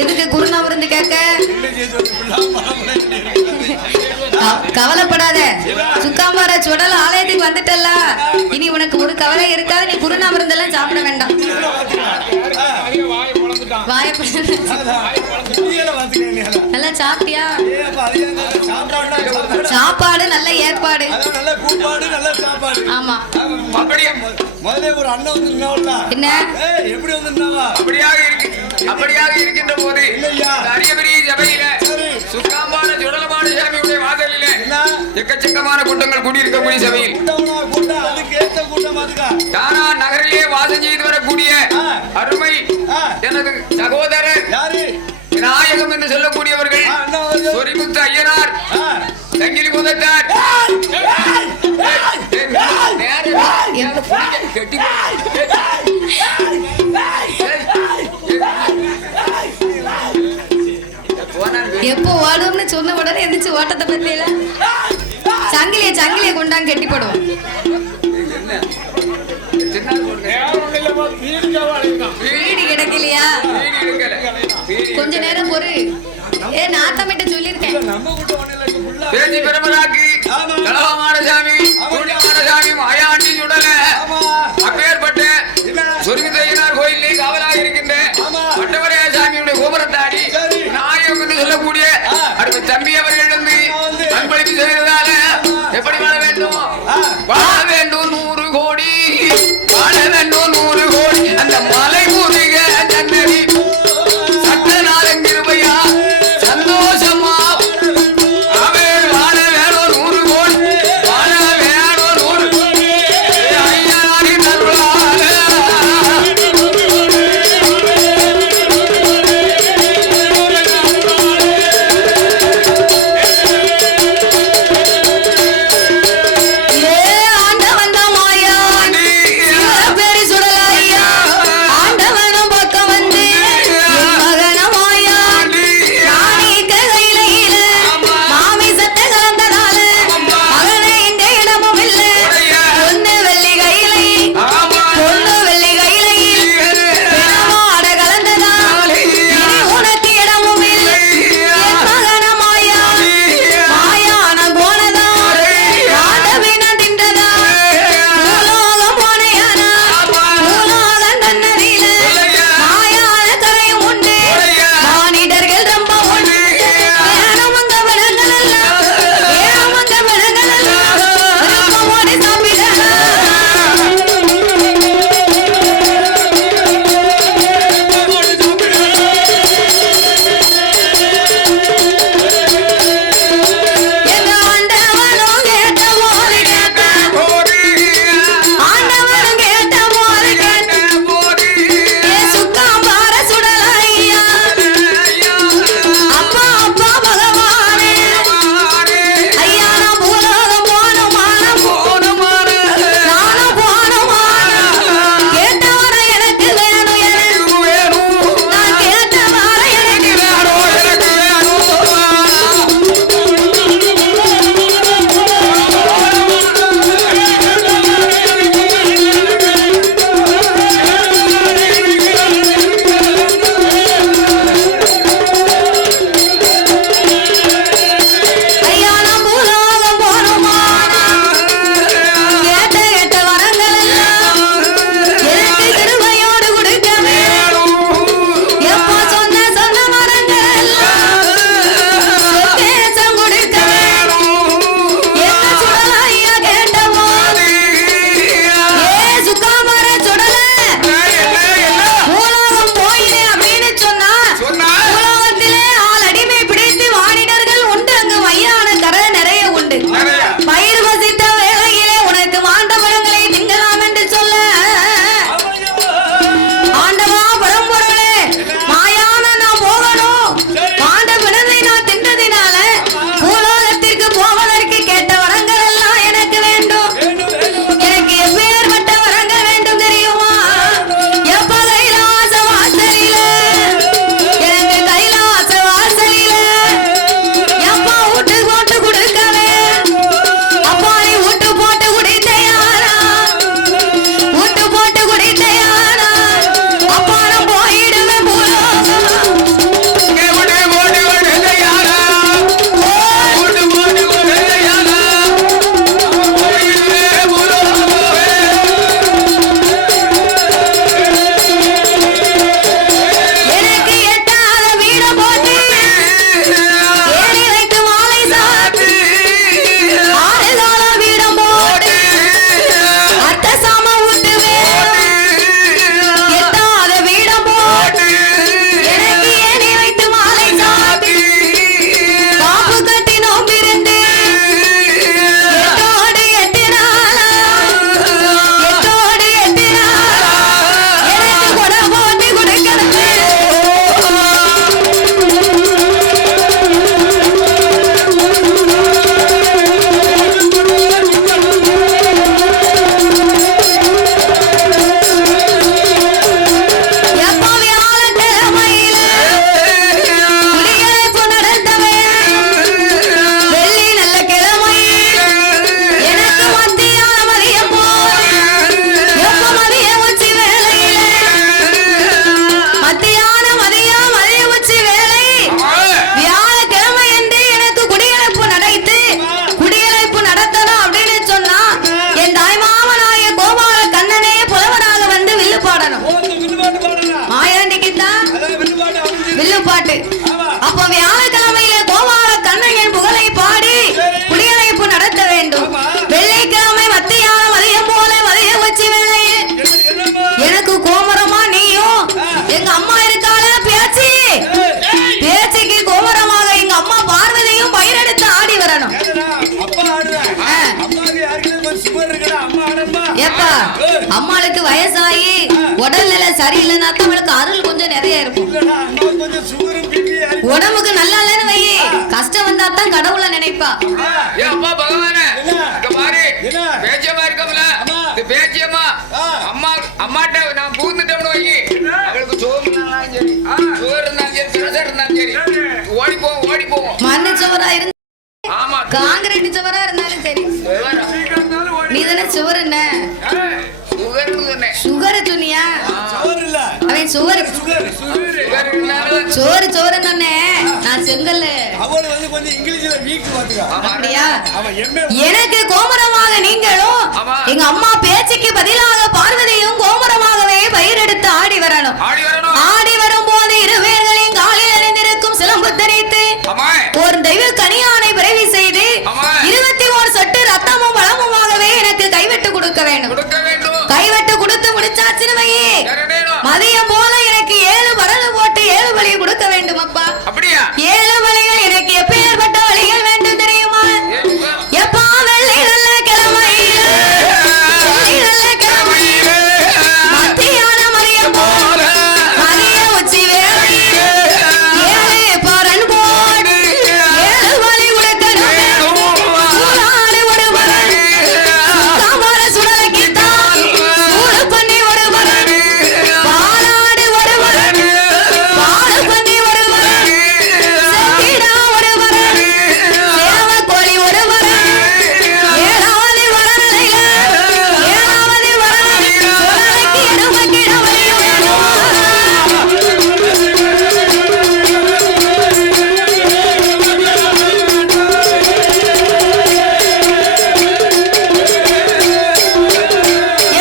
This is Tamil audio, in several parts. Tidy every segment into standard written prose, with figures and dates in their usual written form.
எதுக்கு குருனா விருந்து கேட்க? கவலைப்படாத, சுக்காம்பார சுடல ஆலயத்துக்கு வந்துட்டல்ல, இனி உனக்கு ஒரு கவலை இருக்காது. நீ குருனா விருந்தெல்லாம் சாப்பிட வேண்டாம். நல்லா சாப்பிட்டியா? சாப்பாடு நல்ல ஏற்பாடு. ஆமா, என்ன அப்படியாக இருக்கின்ற போது அரியபெரிய சபையில சுக்காம்பார சுடலமான சாமியுடைய வாசலில எக்கச்சக்கமான கூட்டங்கள் கூடியிருக்கக்கூடிய சபையில் தானா நகரிலே வாசம் செய்து வரக்கூடிய அருமை எனது சகோதரர் விநாயகம் என்று சொல்லக்கூடியவர்கள் சொரிமுத்து ஐயனார் சங்கிலி முதத்தார் எப்போ ஓடும்னு சொன்ன உடனே எந்திரிச்சு ஓட்டத்தை பத்தியில சங்கிலிய கொண்டாங்க கெட்டி போடுவோம். வீடு கிடைக்கலையா? கொஞ்ச நேரம் பொறு. நாத்தமிட்ட சொல்லிருக்கேன். பேச்சு பெருமராக்கி தலவாமாரசாமி சாமி மாயாண்டி சுடல அப்பேற்பட்ட சொர்க்கத்தையனார் கோயிலே காவலாக இருக்கின்ற பட்டவரைய சாமியுடைய கோபுரத்தாடி நாயகம் என்று சொல்லக்கூடிய அடுத்த தம்பி அவர்கள் வந்து அன்பளிப்பு செய்ததால எப்படி வாழ வேண்டும்? வாழ வேண்டும் 100 கோடி, வாழ வேண்டும் 100 அம்மாளுக்கு வயசாகி உடல்நிலை சரியில்லைன்னா தான் அவளுக்கு அருள் கொஞ்சம் நிறைய இருக்கும். உடம்புக்கு நல்லா இல்லைன்னு வை, கஷ்டம் வந்தா தான் கடவுளை நினைப்பா. அப்பா பகவானே பாரு பேச்சியம்மா இருக்கல பேச்சியம்மா அம்மா அம்மாட்ட நான் பூந்துட்டோம்னு வை, அவளுக்கு சோறு இருந்தாலும் சரி சோறு இருந்தாலும் சரி பிரஷர் இருந்தாலும் சரி ஓடி போவோம் மண்ணு சோறா இருந்து ஆமா காங்கிரீட் சுவரா இருந்தாலும் சரி. நீ தானே சுவர் என்ன சுகர் சொன்னியா? அவன் சுகர் சோறு சோறு தானே, நான் செங்கல். அப்படியா? எனக்கு கோமரமாக நீங்களும் எங்க அம்மா பேச்சுக்கு பதிலாக பார்வதியும் கோமரமாகவே பயிரெடுத்து ஆடி வரணும். ஆடி வரும்போது இருவேர்களின் காலில் அணிந்திருக்கும் சிலம்பு தரித்து ஒரு தெய்வ கனியானை பிறவி செய்து 21 சொட்டு ரத்தமும் வளமுமாகவே எனக்கு கைவிட்டு கொடுக்க வேண்டும். கைவிட்டு கொடுத்து முடிச்சாச்சுன்னு வையே, மதியம் போல எனக்கு 7 வரது போட்டு 7 வழி கொடுக்க வேண்டும். அப்பா 7 வழிகள் எனக்கு எப்பேற்பட்ட வழிகள் வேண்டும் தெரியுமா? எப்பா வெள்ளை நல்ல கிழமை மத்தியான மதியம் போல மதிய உச்சி வேலை 7 பரன் போடு 7 வழி கொடுக்கணும். ஒரு பரன் காமர சுடலைக்குத்தான் சூடு பண்ணி ஒரு பரன் பாலாடு ஒரு பரன் பாடு பண்ணி ஒரு பரன் செத்திடா ஒரு பரன் சேவ கோழி ஒரு பரன் 7வது வரலையில 7வது வரலை சுடலைக்கு எருமக்கிட வழி வேணும்.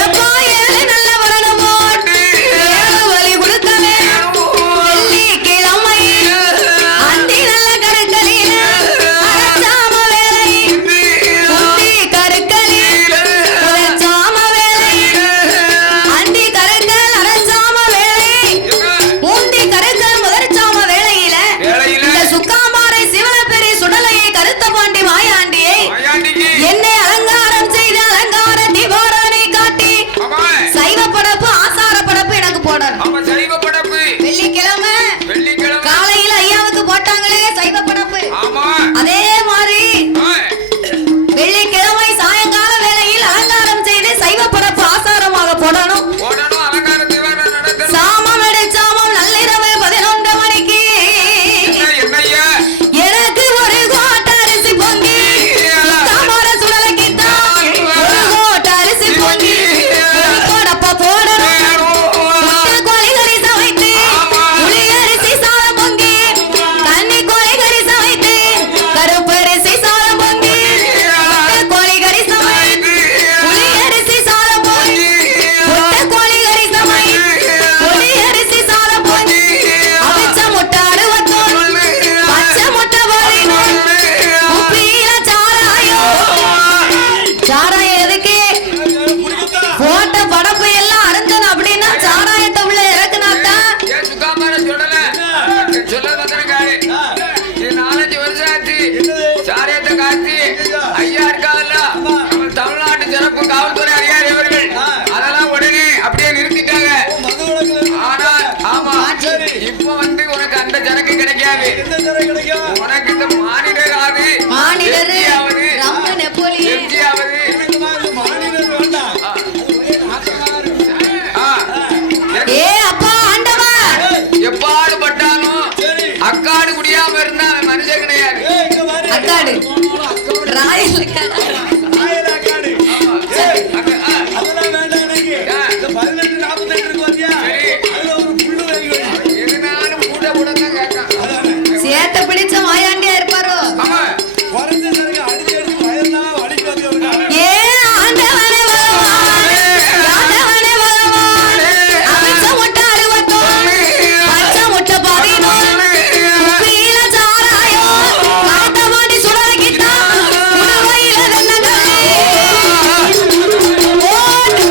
எப்பா 7 நல்ல வரணும் போட்டு 7 வழி கொடுக்க வேணும். வெள்ளிக்கிழமை அந்தி நல்ல கருக்களில் அரைச்சாம வேலை குந்தி கருக்களில் உரைச்சாம வேலை அந்தி கருக்கள் அரைச்சாம வேலை மூந்தி கருக்கள் முதற்சாம வேளையில இந்த சுக்காமாரை சிவனப்பெரி சுடலையை கருத்த பாண்டி மாயாண்டியை என்னை அலங்காரம் செய்து அலங்கார தீபாராணி காட்டி சைவ படப்பு ஆசார படப்பு எனக்கு போடணும். வெள்ளிக்கிழமை காலையில ஐயாவுக்கு போட்டாங்களே சைவ படப்பு, அதே மாதிரி வெள்ளிக்கிழமை சாயங்கால வேளையில் அலங்காரம் செய்து சைவ படப்பு ஆசாரமாக போடணும். சாமம் எடுச்சாமம் நள்ளிரவு 11 மணிக்கு எனக்கு ஒரு கோட்டை அரிசி பொங்கி காமர சுடலைக்குத்தான் ஒரு கோட்டை அரிசி பொங்கி கோடப்ப போடணும். முட்டை கோழிகறி சமைத்து புளி அரிசி சாதம் பொங்கி தண்ணி கோழிகறி சமைத்து கருப்பு அரிசி சாதம் பொங்கி முட்டை கோழிகறி சமைத்து புளி அரிசி சாதம் பொங்கி முட்டை கோழிகறி சமைத்து புளி அரிசி சாதம் பொங்கி அவிச்ச முட்டை 61 பச்சை முட்டை 11 உப்பில சாராயம் எதுக்கு போட்ட படப்பு எல்லாம் அருந்தணும் அப்படின்னா சாராயத்தை உள்ள இறக்குனாத்தான். தமிழ்நாட்டு சிறப்பு காவல்துறை அதிகாரி அவர்கள் அதெல்லாம் உடனே அப்படியே நிறுத்திட்டாங்க. ஆனால் ஆமா இப்ப உனக்கு அந்த சரக்கு கிடைக்காது. உனக்கு இந்த மானிடர் ஆகுது மானிடர் ரம்மு நெப்போலியன் ஏ அப்பா ஆண்டவா எப்பாடு பட்டாலும் அக்காடு குடியாம இருந்தா அவன் மனுஷன் கிடையாது. அக்காடு ராயல் அக்காடு எதுனாலும் கூட கூட தான் கேட்கான். சேட்ட பிடிச்ச மாயாண்டியா இருப்பாரோ? ஏ ஆண்டவனே பகவான் ஆண்டவனே பகவான் அவிச்ச முட்டை 61 பச்சை முட்டை 11 உப்பில சாராயம் கருத்த பாண்டி சுடலைக்குத்தான் உணவையில வெண்ணங்கல்லி ஓட்டு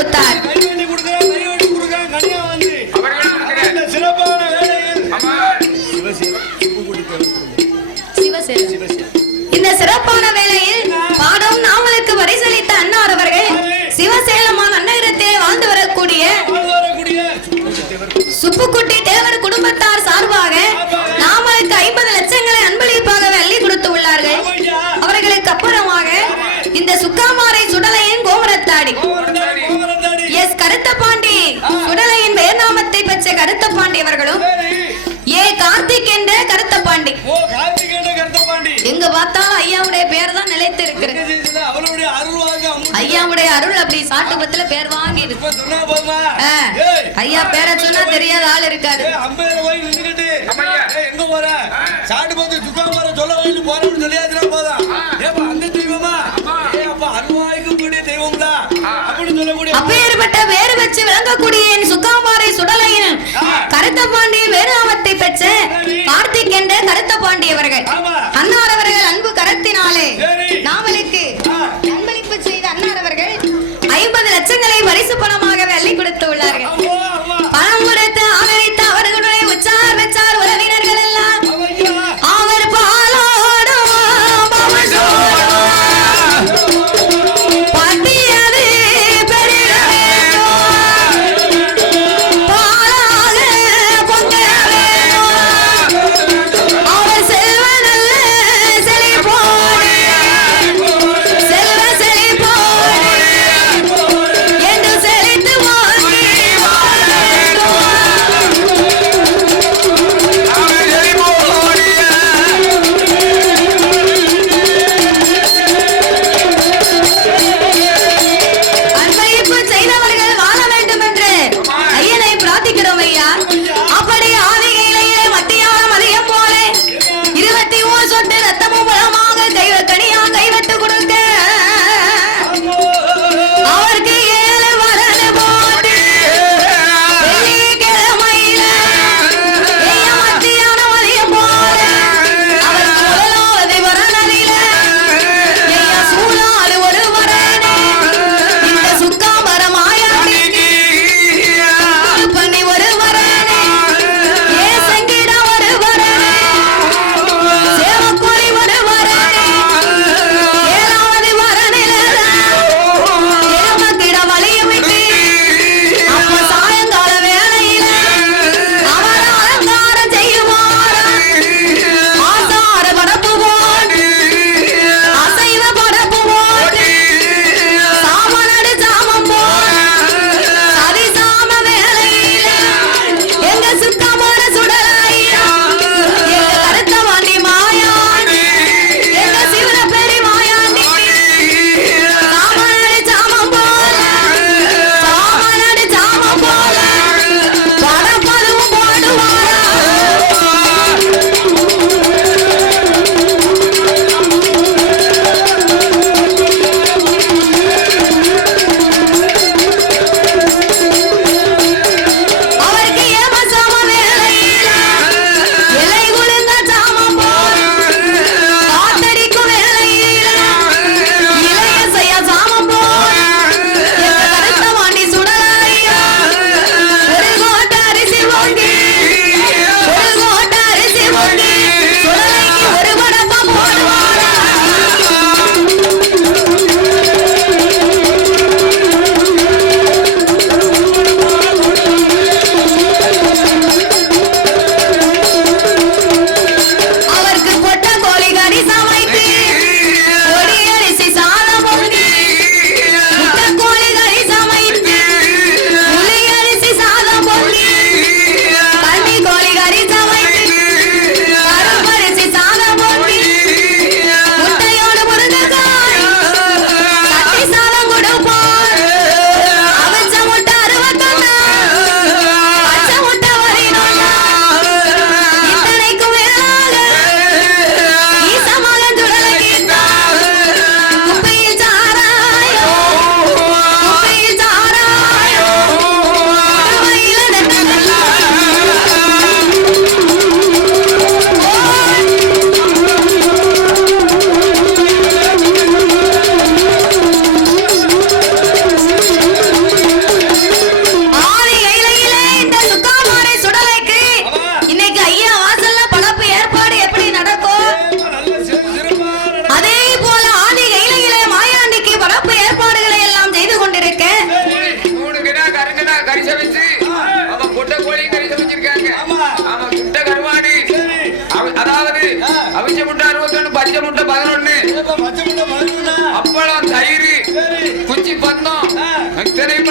கொடுத்தார். இந்த சிறப்பான வேளையில் பாடம் நாவலுக்கு பரிசளித்த அன்னார் அவர்கள் சிவசேலமான அன்னகரத்தில் வாழ்ந்து வரக்கூடிய சுப்புக்குட்டி தேவர் குடும்பத்தார் சார்பாக நாவலுக்கு 50 லட்சங்களை அன்பளிப்பாக அள்ளி கொடுத்து உள்ளார்கள். அவர்களுக்கு அப்புறமாக இந்த சுக்காமாரை சுடலையின் கோமரத்தாடி எஸ் கருத்தபாண்டி சுடலையின் வேர்நாமத்தை பெற்ற கருத்தபாண்டி அவர்களும் ஏ கார்த்திக் என்ற கருத்தபாண்டி எங்க பார்த்தாலும் ஐயாவுடைய பேர் தான் நிலைத்து இருக்கிறது. ஐயாவுடைய அருள் அப்படி சாட்டுபத்துல பேர் வாங்கி இருக்கு. ஐயா பேரை சொன்னா தெரியாத ஆள் இருக்காரு. எங்க போற சாட்டு பார்த்து சுக்காமர சொல்ல வேண்டி போறோம்னு சொல்லியாச்சுனா போதா ஏப்பா அந்த தெய்வமா ஏப்பா அருள்வாய்க்கு கூடிய தெய்வம்டா அப்படி சொல்லக்கூடிய அப்பேற்பட்ட வேறு வச்சு விளங்கக்கூடிய என் சுக்காமாரை சுடலையின் கருத்தபாண்டி வேறுநாமத்தை பெற்ற கார்த்திக் என்ற கருத்தபாண்டி அவர்கள் அன்னார் அவர்கள் அன்பு கரத்தினாலே நாவலுக்கு அன்பளிப்பு செய்த அன்னார் அவர்கள் 50 லட்சங்களை பரிசு பணமாக அள்ளி கொடுத்து உள்ளார்கள். பணம் கொடுத்து ஆதரித்த அவர்களுடைய உச்சார் வெச்சார் உறவினர்கள் எல்லாம் அவர் பாலோடு பத்தியது பெரிய பாலாக பொங்க அவர் செல்வன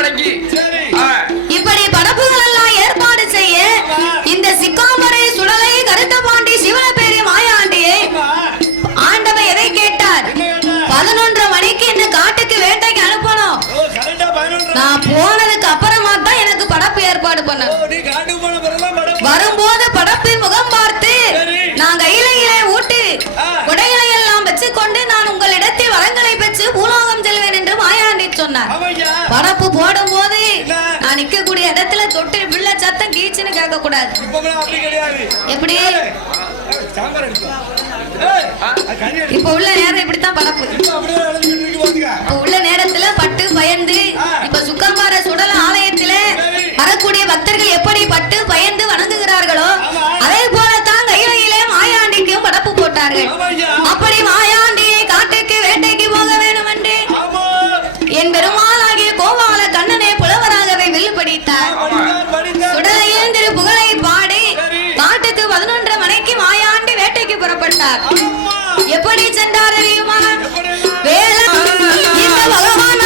முறைக்கு இப்படி படப்புகள் எல்லாம் ஏற்பாடு செய்ய இந்த சிக்காமரை சுடலை கருத்தபாண்டி சிவனபேரி மாயாண்டியை ஆண்டவன் எதை கேட்டார்? 11:30 மணிக்கு இந்த காட்டுக்கு வேட்டைக்கு அனுப்பணும். நான் போனதுக்கு அப்புறமா தான் எனக்கு படப்பு ஏற்பாடு பண்ண. வரும்போது படப்பின் முகம் பார்த்து நான் கையிலே ஊட்டு கொடைகளை எல்லாம் வச்சுக்கொண்டு நான் உங்களிடத்தில் வரங்களை பெற்று பூலோகம் செல்வேன் என்று மாயாண்டி சொன்னார். படப்பு போடும் போது நான் நிக்கக்கூடிய இடத்துல தொட்டு பிள்ளை சத்தம் கீச்சுன்னு கேட்க கூடாது. எப்படி இப்ப உள்ள நேரம் இப்படித்தான் படப்பு. இப்ப உள்ள நேரத்துல பட்டு பயந்து இப்ப சுக்கம்பார சுடல ஆலயத்துல வரக்கூடிய பக்தர்கள் எப்படி பட்டு பயந்து வணங்குகிறார்களோ அதே போலத்தான் கையிலே மாயாண்டிக்கும் படப்பு போட்டார்கள். அப்படி மாயாண்டியை காட்டுக்கு வேட்டைக்கு போக வேண்டும் என்று என் பெருமாளாகிய கோபால கண்ணனை புலவராகவே வில்லு படித்தார். சுடலையில் திரு புகழை பாடி காட்டுக்கு 11:30 மணிக்கு மாயாண்டி வேட்டைக்கு புறப்பட்டார். எப்படி சென்றார் தெரியுமா? வேலை இந்த பகவான்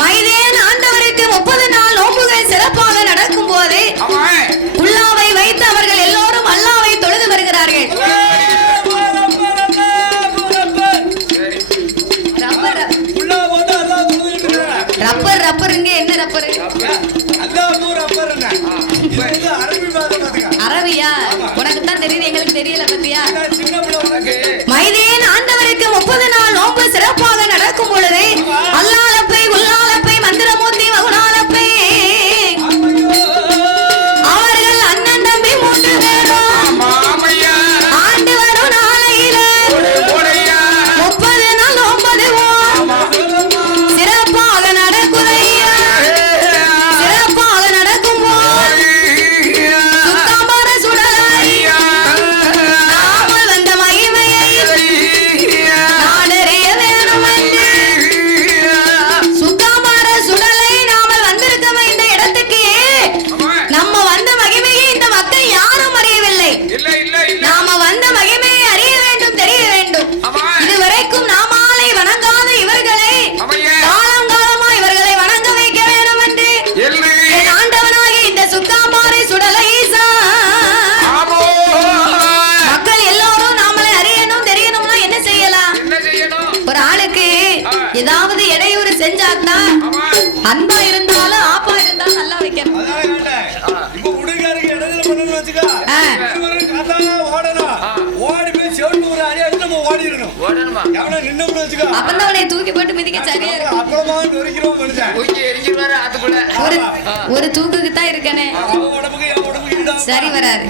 மைதேன் ஆண்டவருக்கு 30 நாள் நோன்புகள் சிறப்பாக நடக்கும் போது குல்லாவை வைத்து அவர்கள் எல்லோரும் அல்லாவை தொழுது வருகிறார்கள். ரப்பர் ரப்பருங்க என்ன ரப்பர்? அரபியா? உனக்கு தான் தெரியுது, எங்களுக்கு தெரியல பத்தியா? மைதேன் ஆண்டவருக்கு 30 நாள் நோன்பு சிறப்பாக நடக்கும் பொழுது அல்லாலப்பை உல்லாலப்பை மந்திரமூர்த்தி மகுனாலப்பை அவர்கள் அண்ணன் தம்பி 3 பேரும் ஆண்டு வரும் நாளையில 30 நாள் 9 சிறப்பாக நடக்குதையா. சிறப்பாக நடக்கும் போது சுத்தமான சுடலையா நாமல் வந்த மகிமையை நாடறிய வேணும் என்று சுத்தமான சுடலை நாமல் வந்திருக்கோம் இந்த இடத்துக்கு. நம்ம வந்த மகிமையை இந்த மக்கள் யாரும் அறியவில்லை. நாம வந்த மகிமையை அறிய வேண்டும், தெரிய வேண்டும். இதுவரைக்கும் நாமாலை வணங்காத இவர்களை காலம் காலமா இவர்களை வணங்க வைக்க வேண்டும் என்று என் ஆண்டவனாகி இந்த சுக்காமாரை சுடலை மக்கள் எல்லோரும் நாமளை அறியணும் தெரியணும்னா என்ன செய்யலாம்? ஒரு ஆளுக்கு ஏதாவது இடையூறு செஞ்சாத்தான் அன்பா இருந்தாலும் ஆப்பா இருந்தாலும் நல்லா வைக்கணும். அப்பதான் தூக்கி போட்டு மிதிக்க சரியா இருக்கும். ஒரு தூக்குக்கு தான் இருக்கனே சரி வராது.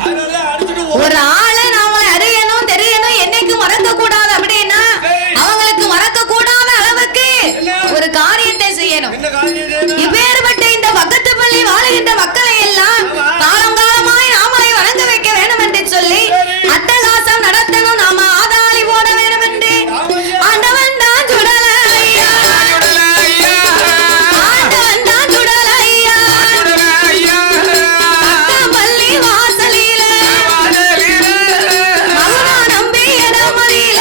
ஒரு ஆளை நாமளை அறியணும் தெரியணும் என்னைக்கு மறக்க கூடாது அப்படின்னா அவங்களுக்கு மறக்க கூடாத அளவுக்கு ஒரு காரியத்தை செய்யணும். இப்பேற்பட்ட இந்த பக்கத்து பள்ளி வாழுகின்ற மக்களை எல்லாம் காலம் காலமாய் நாமளை வணங்க வைக்க வேண்டும் என்று சொல்லி அட்டகாசம் நடத்தணும். நாம ஆதாளி போட வேண்டும் என்று ஆண்டவன் தான் சுடலையா ஆண்டவன் தான் சுடலையா பள்ளி வாசலில மகுனா நம்பி இடமறியில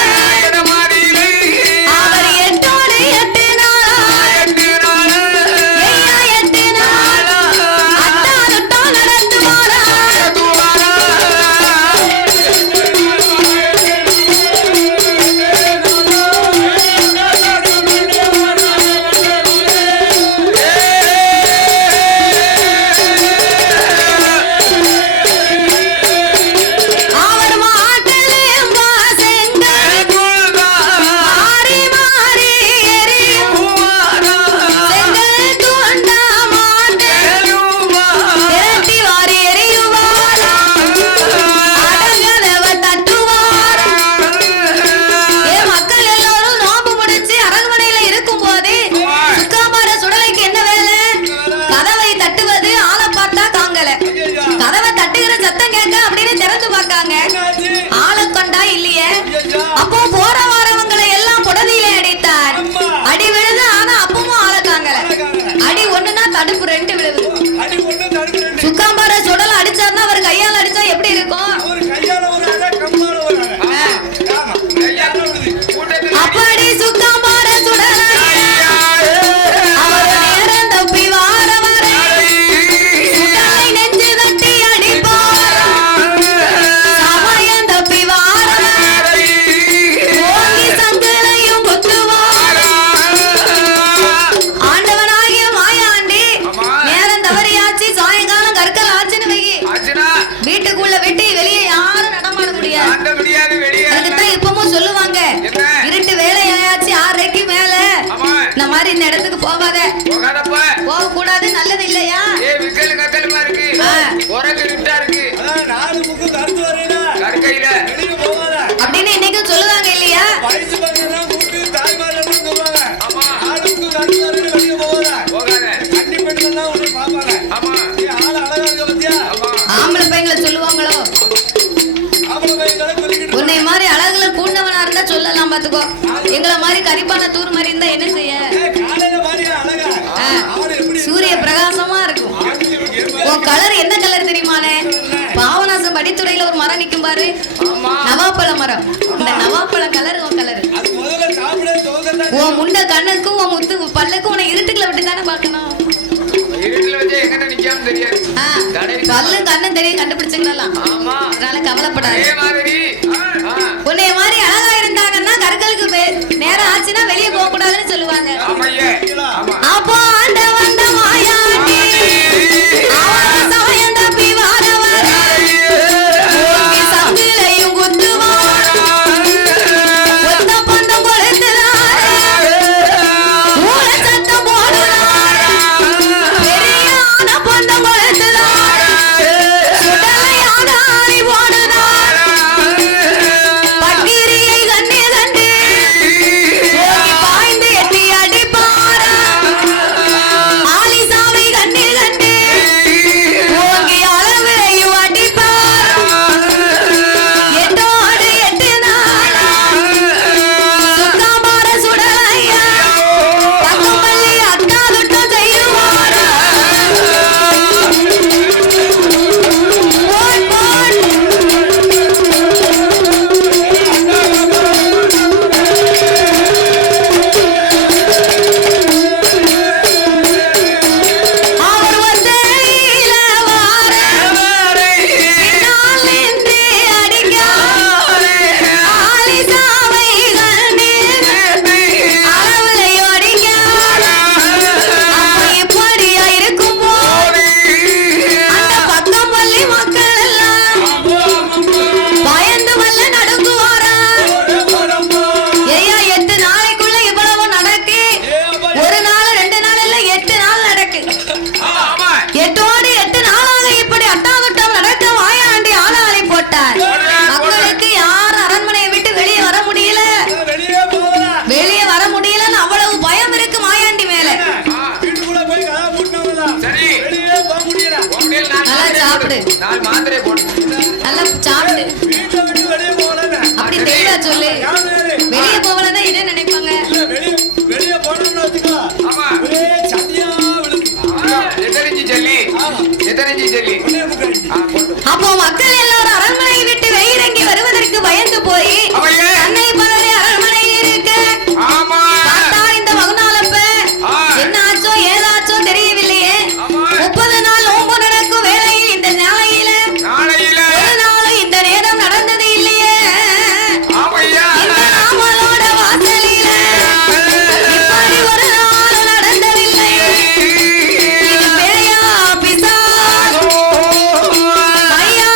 அவர் 8 நாள் 8 நாள் அட்டாலுட்டால் சத்தம் கேட்க அப்படின்னு திறந்து பார்க்காங்க. ஆளை கண்டா இல்லையே. அப்போ போற வாரவங்களை எல்லாம் புடதியிலே அடித்தார். அடி விழுது, ஆனா அப்பவும் ஆளக்காங்கல. அடி ஒண்ணுனா தடுப்பு ரெண்டு விழுது. சுக்காம்பார சுடல அடிச்சாருன்னா அவர் கையால அடிச்சா எப்படி இருக்கும்? அப்படி சுக்காம்பார சுடல அவர் நேரம் தப்பி வார வர சுடலை நெஞ்சு தட்டி அடிப்பார். சமயம் தப்பி வார ஓங்கி சங்கலையும் குத்துவார். ஆண்டவனாகிய மாயாண்டி நேரம் தவறியாச்சு, சாயங்காலம் கற்கள் ஆச்சுன்னு வை, வீட்டுக்குள்ள விட்டு வெளியே யாரும் நடமாட முடியாது. அதுக்குத்தான் இப்பவும் சொல்லுவாங்க, இருட்டு வேலை ஆயாச்சு 6:30க்கு மேல இந்த மாதிரி இந்த இடத்துக்கு போகாத, போக கூடாது, நல்லது இல்லையா? அப்படின்னு இன்னைக்கு சொல்லுவாங்க இல்லையா? ஆம்பளை பையங்களை சொல்லுவாங்களோ? உன்னை மாதிரி அழகுல கூண்டவனா இருந்தா சொல்லலாம், பாத்துக்கோ. எங்களை மாதிரி கரிப்பான தூர் மாதிரி இருந்தா என்ன செய்ய? சூரிய பிரகாசமா இருக்கும். உன் கலர் என்ன கலர் தெரியுமானே? பாவநாசம் படித்துறையில ஒரு மரம் நிக்கும் பாரு, நவாப்பழ மரம். இந்த நவாப்பழ கலர் உன் கலர். உன் முண்ட கண்ணுக்கும் உன் முத்து பல்லுக்கும் உன்னை இருட்டுக்குள்ள விட்டு தானே பாக்கணும். பல்லு கண்ணும் தெரியும், கண்டுபிடிச்சுக்கலாம். அதனால கவலைப்படாது. உன்னைய மாதிரி அழகா இருந்தாங்கன்னா கற்களுக்கு நேரம் ஆச்சுன்னா வெளியே போக கூடாதுன்னு சொல்லுவாங்க. அப்போ ஆண்ட வந்த மாயாண்டி அவன் சமயம் தப்பி வார வர ஓங்கி சங்கிலையும் குத்துவார். ஒத்த பந்தம் கொடுத்துதார், ஊர சத்தம் போடுவார். பெரியான பந்தம் கொடுத்துதார், சுடலையாக ஆணி போடுதார். பக்கிரியை கண்ணே கண்டு ஓங்கி பாய்ந்து எட்டி அடிப்பார். ஆலிசாவை கண்ணே கண்டு ஓங்கி அளவையும் அடிப்பார். எட்டோடு 8 நாள் சுக்காம்பார சுடலையா பக்கம்பள்ளி அக்கா துட்டம் செய்யுவார். போன் போன் அவர் வந்தேயில வார பின்னால் நின்று அடிக்க ஆலிசாவை கண்ணீர் அளவுலையும் அடிக்க. அப்ப இப்படியா இருக்கும் போது அந்த பக்கம்பள்ளி மக்கள் எல்லாம் பயந்து வல்ல நடுங்குவாரா? ஐயா 8 நாளைக்குள்ள இவ்வளவு நடக்கு. ஒரு நாள் 2 நாள் இல்ல 8 நாள் நடக்கு. 8ஓடு 8 நாளாக இப்படி அட்டாவட்டம் நடக்க மாயாண்டி ஆளாளி போட்டார். மக்களுக்கு யார் அரண்மனையை விட்டு வெளியே வர முடியல, வெளியே வர முடியலன்னு அவ்வளவு பயம் இருக்கு மாயாண்டி மேல. நல்லா சாப்பிடு, நல்லா சாப்பிடு. அப்படி தெளிவா சொல்லு. வெளியே போகலன்னா என்ன நினைப்பாங்க? அப்போ மக்கள் எல்லாரும் அரண்மனை விட்டு வெளியிறங்கி வருவதற்கு பயந்து போய் அன்னை பதவி அரண்மனை இருக்க பார்த்தா இந்த மகனாலப்ப என்ன ஆச்சோ ஏதாச்சோ தெரியவில்லையே. 30 நாள் நோன்பு நடக்கும் வேளையில் இந்த நாளையில ஒரு நாளும் இந்த நேரம் நடந்தது இல்லையே. இந்த நாமளோட வாசலில இப்படி ஒரு நாள் நடந்ததில்லை. இது பேயா பிசாசோ ஐயா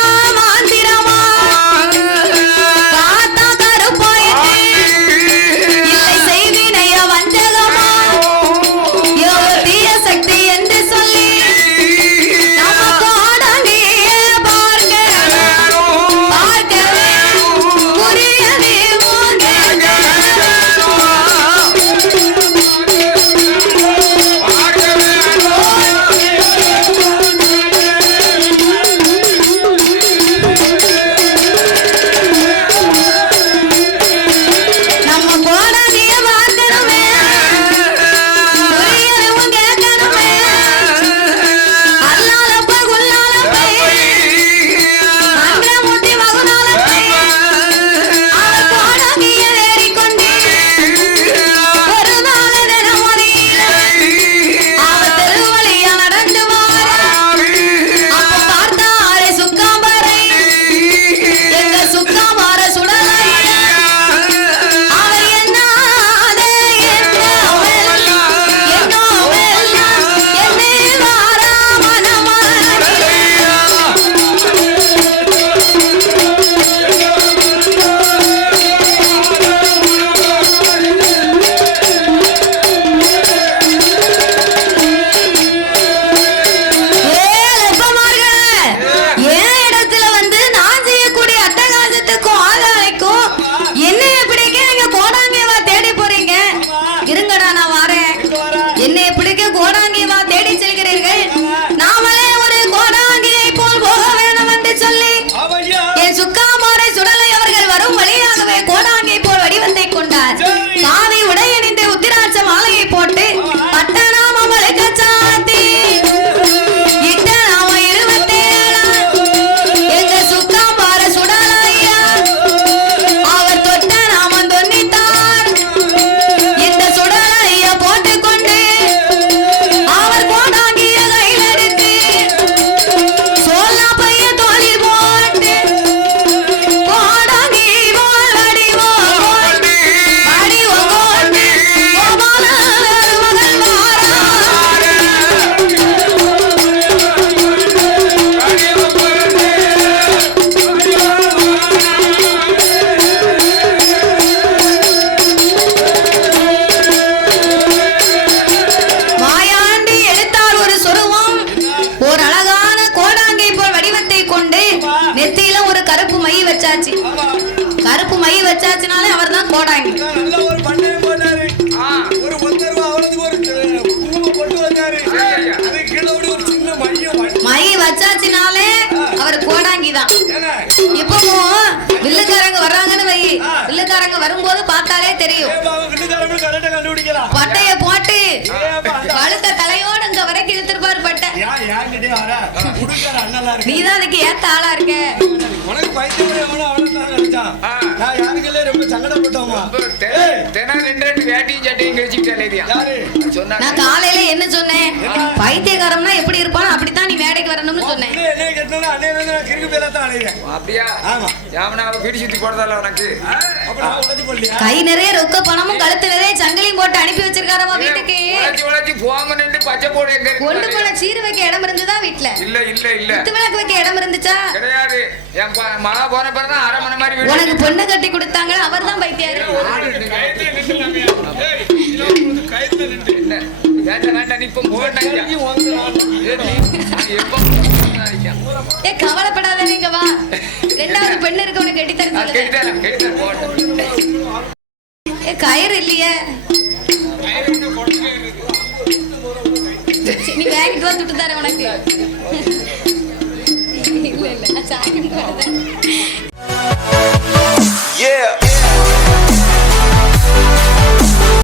கருப்பு மை வச்சாச்சு. ஆமா. கருப்பு மை வச்சாச்சுனாலே அவர் தான் கோடாங்கி. நல்ல ஒரு பண்ணையம் போட்டாரு. ஒரு 10 ரூபா அவளுக்கு ஒரு குங்குமம் போட்டு வந்தாரு. அது கீழே ஒரு சின்ன மை வச்சாச்சுனாலே அவர் கோடாங்கி தான். இப்பவும் வில்லுக்காரங்க வர்றாங்கன்னு வை, வில்லுக்காரங்க வரும்போது பார்த்தாலே தெரியும். பட்டைய போட்டு கழுத்த தலையோட இங்க வரைக்கும் இழுத்துருப்பாரு பட்டை. நீதான் அதுக்கு ஏத்த ஆளா இருக்க. உனக்கு பைத்தியம் ரொம்ப சங்கடப்பட்டோமா. வேட்டியும் சட்டையும் கழிச்சுக்கிட்டே நான் காலையில என்ன சொன்னேன், பைத்தியக்காரம்னா எப்படி இருப்பானோ அப்படித்தான் நீ மேடைக்கு வரணும்னு சொன்னேன். அப்படியா? பிடிச்சு போடுறதால உனக்கு கை நிறைய ரொக்க பணமும் கழுத்து நிறைய சங்கிலியும் போட்டு அனுப்பி வச்சிருக்காரமா வீட்டுக்கு. பச்சை போடு எங்க கொண்டு போன சீரு வைக்க இடம் இருந்ததா வீட்டுல? இல்ல இல்ல இல்ல. குத்து விளக்கு வைக்க இடம் இருந்துச்சா? கிடையாது. என் மகா போன பிறதான் அரமனை மாதிரி உனக்கு பொண்ணு கட்டி கொடுத்தாங்க, அவர் தான் பைத்தியாரு. கவலைப்படாத, நீங்க வா. 2வது பெண்ணு இருக்க உனக்கு கட்டி தர. கயிறு இல்லையே, நீ வேகிட்டு வந்து விட்டு தர உனக்கு. இல்ல இல்ல சாமி.